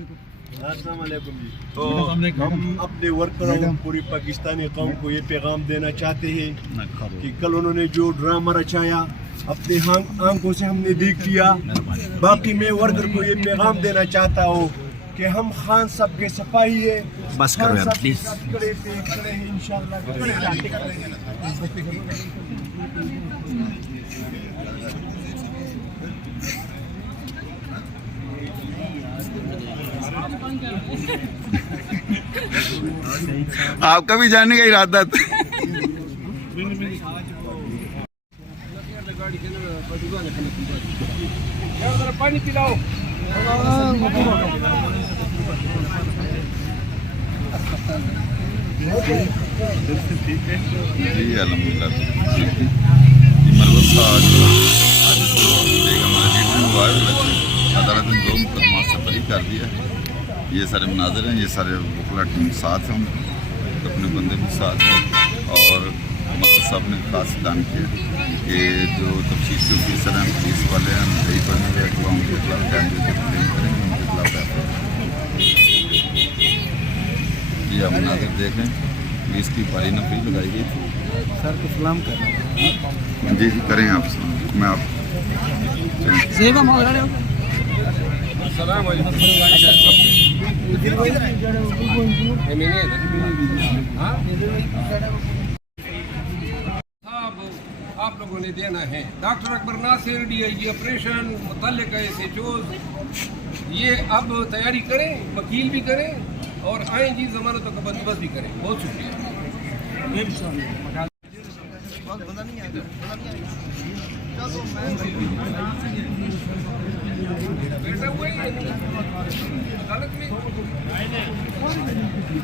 अस्सलाम वालेकुम जी। तो हम अपने वर्करों पूरी पाकिस्तानी कौम को ये पैगाम देना चाहते हैं कि कल उन्होंने जो ड्रामा रचाया अपनी आंखों से हमने देख लिया। बाकी मैं वर्कर को ये पैगाम देना चाहता हूँ कि हम खान साहब के सिपाही है, बस करो यार प्लीज। आपका भी जाने का इरादा था। पानी पिलाओ। जी अल्हम्दुलिल्लाह। अदालत ने 2 मुकदमा से बरी कर दिया है। ये सारे मुनाजर हैं, ये सारे वकला टीम साथ हैं, अपने बंदे भी साथ हैं। और मकसद साहब ने खास ऐलान किया कि जो तफ्तीश के ऑफिसर हैं, पुलिस वाले हैं, सही पढ़ने के अगवा उनके खिलाफ कैमरे से क्लेम करेंगे, उनके खिलाफ ऐसा। ये आप मुनाजर देखें, पुलिस की भारी नफरी लगाई गई थी। सर को सलाम कर जी जी करें आप, मैं आप आप लोगों ने देना है। Doctor Akbar Nasir, DIG operation, मुतल्लिका SHOs, ये अब तैयारी करें, वकील भी करें और आए जी जमानतों का बंदोबस्त भी करें। बहुत शुक्रिया।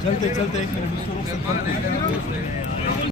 चलते चलते 1 मिनट